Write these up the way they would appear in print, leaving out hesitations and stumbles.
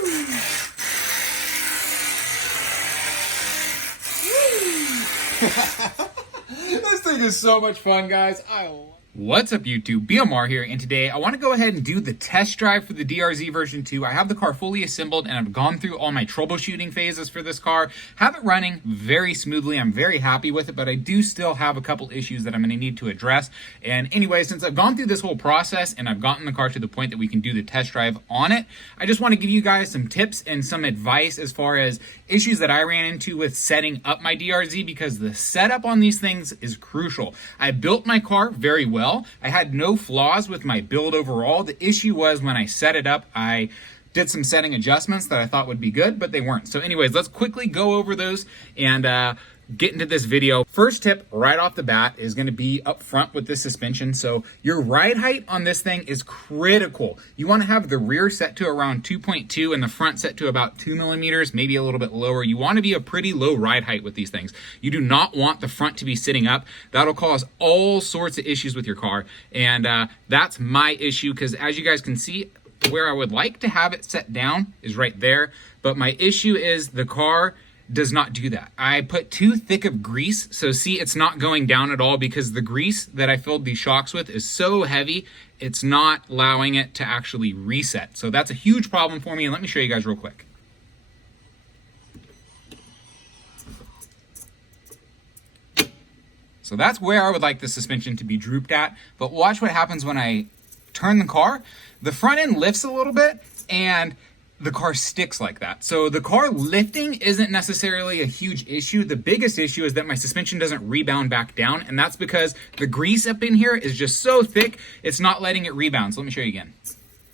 This thing is so much fun, guys. What's up, YouTube? BMR here, and today I want to go ahead and do the test drive for the DRZ version 2. I have the car fully assembled, and I've gone through all my troubleshooting phases for this car. Have it running very smoothly. I'm very happy with it, but I do still have a couple issues that I'm going to need to address. And anyway, since I've gone through this whole process and I've gotten the car to the point that we can do the test drive on it, I just want to give you guys some tips and some advice as far as issues that I ran into with setting up my DRZ, because the setup on these things is crucial. I built my car very well. I had no flaws with my build overall. The issue was when I set it up, I did some setting adjustments that I thought would be good, but they weren't. So anyways, let's quickly go over those and get into this video. First tip right off the bat is going to be up front with this suspension. So your ride height on this thing is critical. You want to have the rear set to around 2.2 and the front set to about 2 millimeters, maybe a little bit lower. You want to be a pretty low ride height with these things. You do not want the front to be sitting up. That'll cause all sorts of issues with your car. And that's my issue, because as you guys can see, where I would like to have it set down is right there. But my issue is the car does not do that. I put too thick of grease, so see, it's not going down at all because the grease that I filled these shocks with is so heavy, it's not allowing it to actually reset. So that's a huge problem for me, and let me show you guys real quick. So that's where I would like the suspension to be drooped at, but watch what happens when I turn the car. The front end lifts a little bit, and the car sticks like that. So the car lifting isn't necessarily a huge issue. The biggest issue is that my suspension doesn't rebound back down, and that's because the grease up in here is just so thick, it's not letting it rebound. So let me show you again.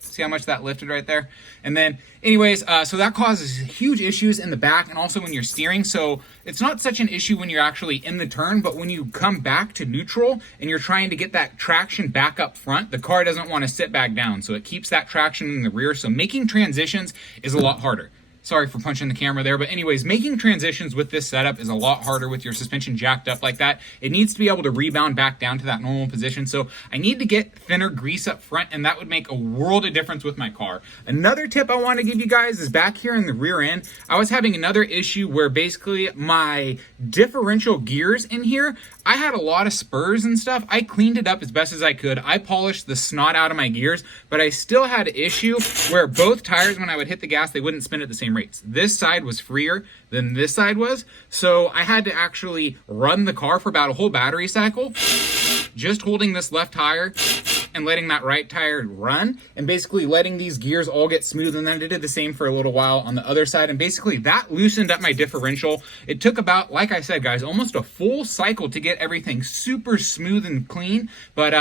See how much that lifted right there? And then anyways, so that causes huge issues in the back and also when you're steering. So it's not such an issue when you're actually in the turn, but when you come back to neutral and you're trying to get that traction back up front, the car doesn't want to sit back down. So it keeps that traction in the rear. So making transitions is a lot harder. Sorry for punching the camera there, but anyways, making transitions with this setup is a lot harder with your suspension jacked up like that. It needs to be able to rebound back down to that normal position. So I need to get thinner grease up front, and that would make a world of difference with my car. Another tip I want to give you guys is back here in the rear end, I was having another issue where basically my differential gears in here, I had a lot of spurs and stuff. I cleaned it up as best as I could. I polished the snot out of my gears, but I still had an issue where both tires, when I would hit the gas, they wouldn't spin at the same rates. This side was freer than this side was, so I had to actually run the car for about a whole battery cycle, just holding this left tire and letting that right tire run, and basically letting these gears all get smooth. And then I did the same for a little while on the other side, and basically that loosened up my differential. It took about, like I said, guys, almost a full cycle to get everything super smooth and clean. But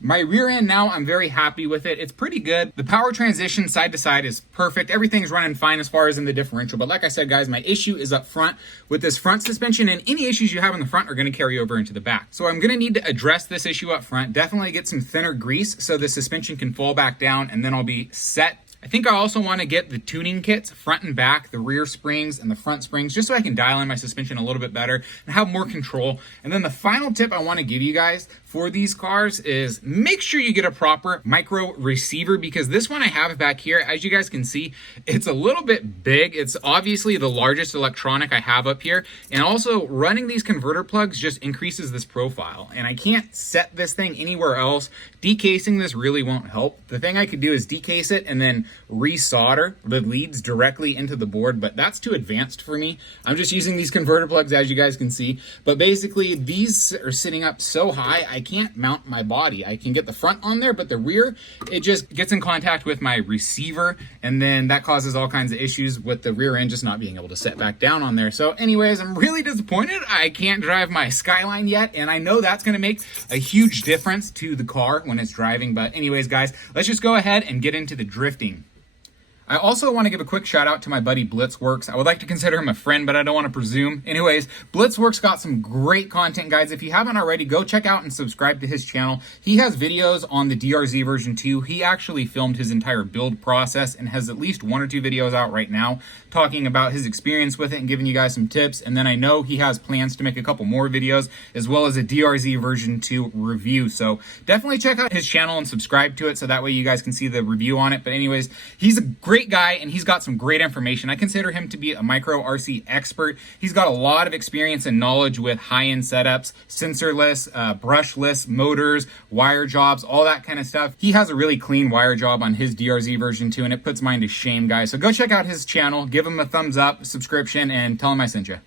my rear end now, I'm very happy with it. It's pretty good. The power transition side to side is perfect. Everything's running fine as far as in the differential. But like I said, guys, my issue is up front with this front suspension, and any issues you have in the front are going to carry over into the back. So I'm going to need to address this issue up front. Definitely get some thinner grease so the suspension can fall back down, and then I'll be set. I think I also want to get the tuning kits, front and back, the rear springs and the front springs, just so I can dial in my suspension a little bit better and have more control. And then the final tip I want to give you guys for these cars is make sure you get a proper micro receiver, because this one I have back here, as you guys can see, it's a little bit big. It's obviously the largest electronic I have up here. And also running these converter plugs just increases this profile. And I can't set this thing anywhere else. Decasing this really won't help. The thing I could do is decase it and then resolder the leads directly into the board, but that's too advanced for me. I'm just using these converter plugs, as you guys can see. But basically these are sitting up so high, I can't mount my body. I can get the front on there, but the rear, it just gets in contact with my receiver, and then that causes all kinds of issues with the rear end just not being able to set back down on there. So anyways, I'm really disappointed I can't drive my Skyline yet, and I know that's going to make a huge difference to the car when it's driving. But anyways, guys, let's just go ahead and get into the drifting. I also want to give a quick shout out to my buddy Blitzworks. I would like to consider him a friend, but I don't want to presume. Anyways, Blitzworks got some great content, guys. If you haven't already, go check out and subscribe to his channel. He has videos on the DRZ version 2. He actually filmed his entire build process and has at least 1 or 2 videos out right now talking about his experience with it and giving you guys some tips. And then I know he has plans to make a couple more videos as well as a DRZ version 2 review. So definitely check out his channel and subscribe to it so that way you guys can see the review on it. But anyways, he's a great great guy, and he's got some great information. I consider him to be a micro RC expert. He's got a lot of experience and knowledge with high-end setups, sensorless, brushless motors, wire jobs, all that kind of stuff. He has a really clean wire job on his DRZ version too, and it puts mine to shame, guys. So go check out his channel, give him a thumbs up, subscription, and tell him I sent you.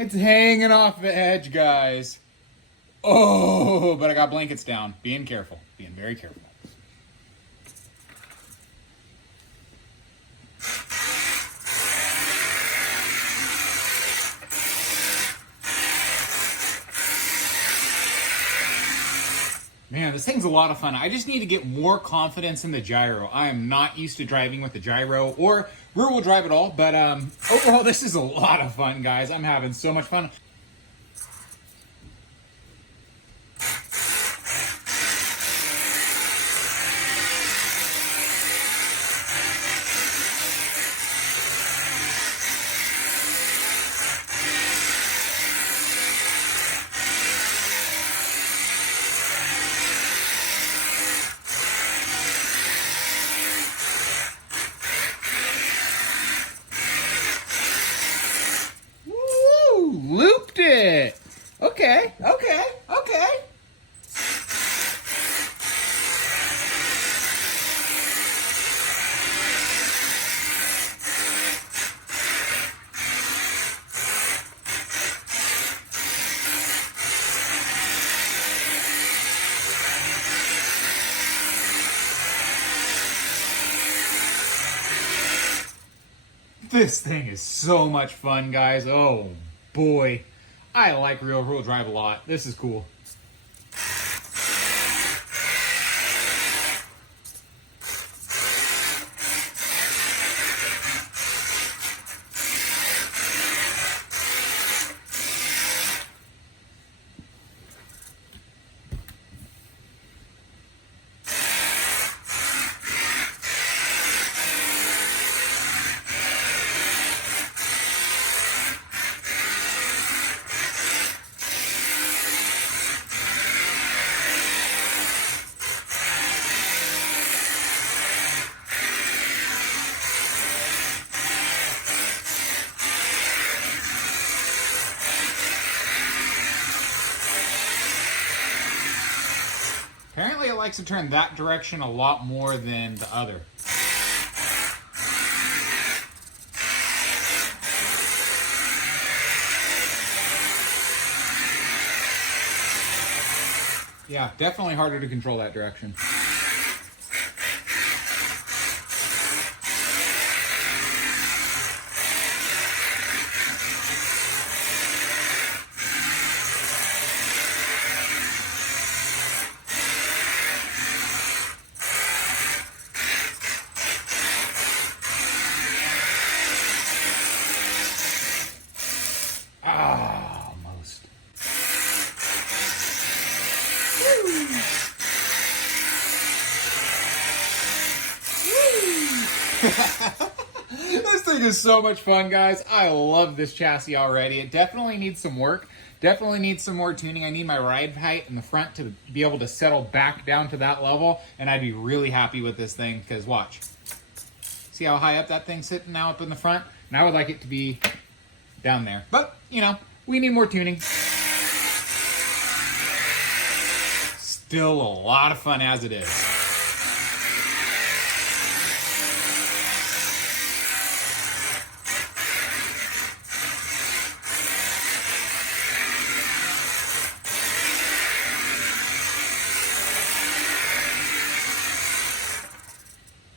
It's hanging off the edge, guys. Oh, but I got blankets down. Being careful. Being very careful. Man, this thing's a lot of fun. I just need to get more confidence in the gyro. I am not used to driving with the gyro or rear-wheel drive at all, but overall, this is a lot of fun, guys. I'm having so much fun. Looped it. Okay. This thing is so much fun, guys. Oh boy. I like rear-wheel drive a lot. This is cool. Apparently it likes to turn that direction a lot more than the other. Yeah, definitely harder to control that direction. Almost. This thing is so much fun, guys. I love this chassis already. It definitely needs some work. Definitely needs some more tuning. I need my ride height in the front to be able to settle back down to that level, and I'd be really happy with this thing, because watch. See how high up that thing's sitting now up in the front? And I would like it to be down there. But, you know, we need more tuning. Still a lot of fun as it is.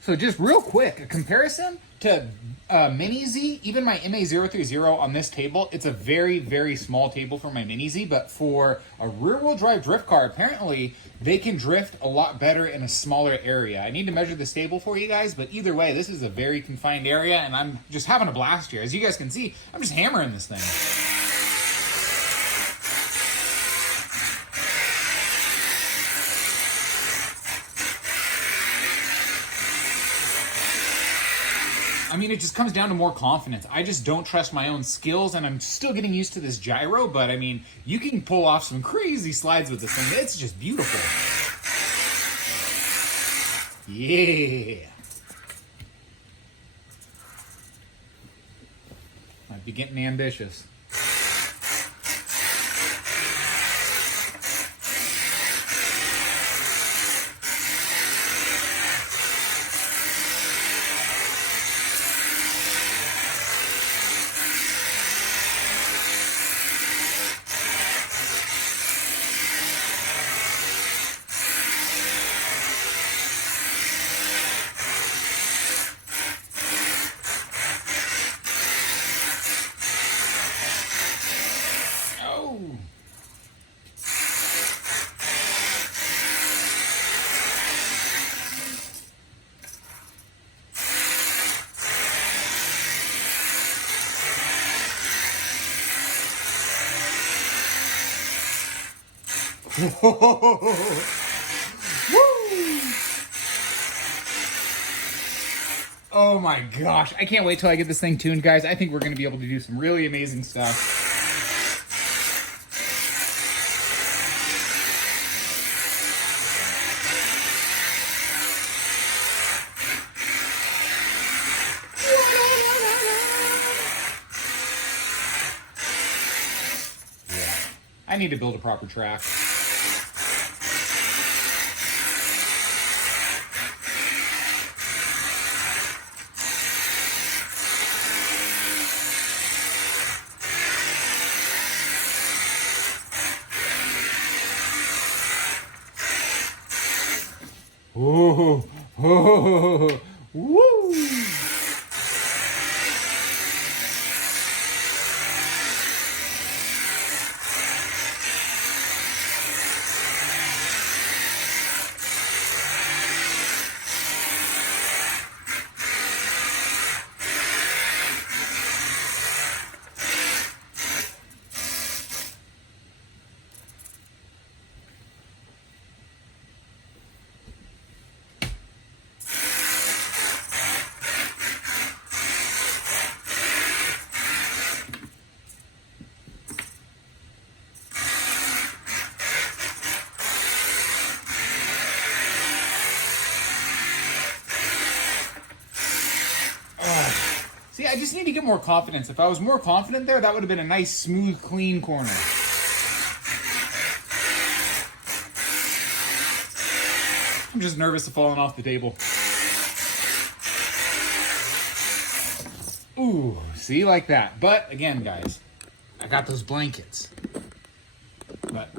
So just real quick, a comparison to Mini Z, even my MA030 on this table, it's a very, very small table for my Mini Z, but for a rear-wheel drive drift car, apparently they can drift a lot better in a smaller area. I need to measure this table for you guys, but either way, this is a very confined area, and I'm just having a blast here. As you guys can see, I'm just hammering this thing. I mean, it just comes down to more confidence. I just don't trust my own skills, and I'm still getting used to this gyro, but I mean, you can pull off some crazy slides with this thing. It's just beautiful. Yeah. Might be getting ambitious. Woo! Oh my gosh, I can't wait till I get this thing tuned, guys. I think we're going to be able to do some really amazing stuff. I need to build a proper track. Oh, oh, woo! See, I just need to get more confidence. If I was more confident there, that would have been a nice, smooth, clean corner. I'm just nervous of falling off the table. Ooh, see, like that. But again, guys, I got those blankets. But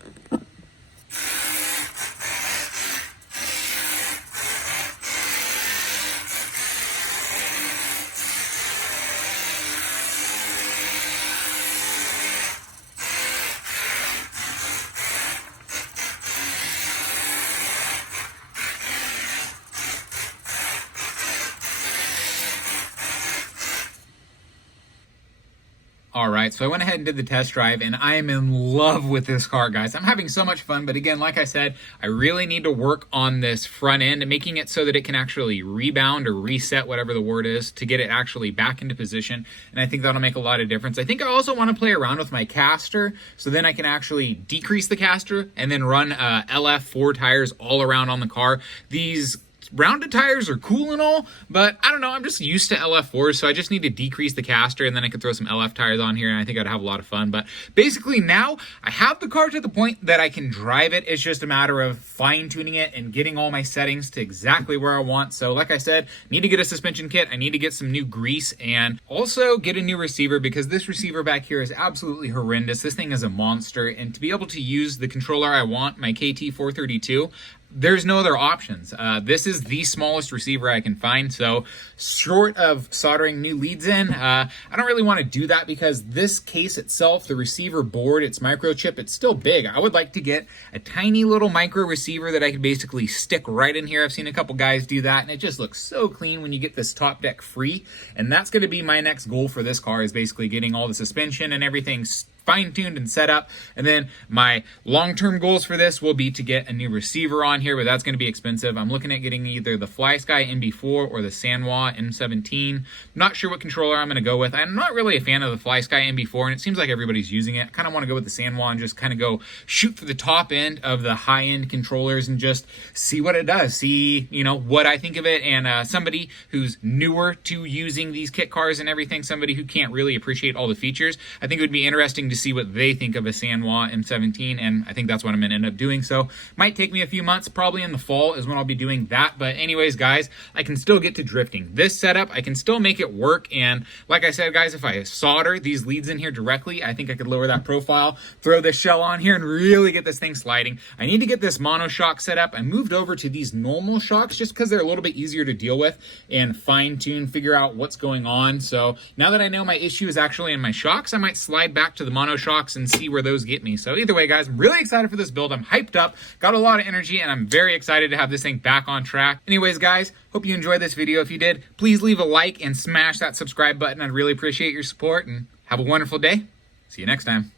all right, so I went ahead and did the test drive, and I am in love with this car, guys. I'm having so much fun, but again, like I said, I really need to work on this front end and making it so that it can actually rebound or reset, whatever the word is, to get it actually back into position, and I think that'll make a lot of difference. I think I also want to play around with my caster, so then I can actually decrease the caster and then run LF4 tires all around on the car. These rounded tires are cool and all, but I don't know, I'm just used to LF4s, so I just need to decrease the caster, and then I can throw some LF tires on here, and I think I'd have a lot of fun. But basically now, I have the car to the point that I can drive it. It's just a matter of fine-tuning it and getting all my settings to exactly where I want. So like I said, need to get a suspension kit, I need to get some new grease, and also get a new receiver, because this receiver back here is absolutely horrendous. This thing is a monster, and to be able to use the controller I want, my KT432, there's no other options. This is the smallest receiver I can find, so short of soldering new leads in, I don't really want to do that because this case itself, the receiver board, it's microchip, it's still big. I would like to get a tiny little micro receiver that I could basically stick right in here. I've seen a couple guys do that, and it just looks so clean when you get this top deck free, and that's going to be my next goal for this car, is basically getting all the suspension and everything fine-tuned and set up. And then my long-term goals for this will be to get a new receiver on here, but that's going to be expensive. I'm looking at getting either the FlySky MB4 or the Sanwa M17. Not sure what controller I'm going to go with. I'm not really a fan of the FlySky MB4, and it seems like everybody's using it. I kind of want to go with the Sanwa and just kind of go shoot for the top end of the high-end controllers and just see what it does. See, you know, what I think of it. And somebody who's newer to using these kit cars and everything, somebody who can't really appreciate all the features, I think it would be interesting to see what they think of a Sanwa M17, and I think that's what I'm going to end up doing. So might take me a few months, probably in the fall is when I'll be doing that. But anyways, guys, I can still get to drifting. This setup, I can still make it work. And like I said, guys, if I solder these leads in here directly, I think I could lower that profile, throw this shell on here, and really get this thing sliding. I need to get this mono shock set up. I moved over to these normal shocks just because they're a little bit easier to deal with and fine tune, figure out what's going on. So now that I know my issue is actually in my shocks, I might slide back to the mono shocks and see where those get me. So either way, guys, I'm really excited for this build. I'm hyped up, got a lot of energy, and I'm very excited to have this thing back on track. Anyways, guys, hope you enjoyed this video. If you did, please leave a like and smash that subscribe button. I'd really appreciate your support, and have a wonderful day. See you next time.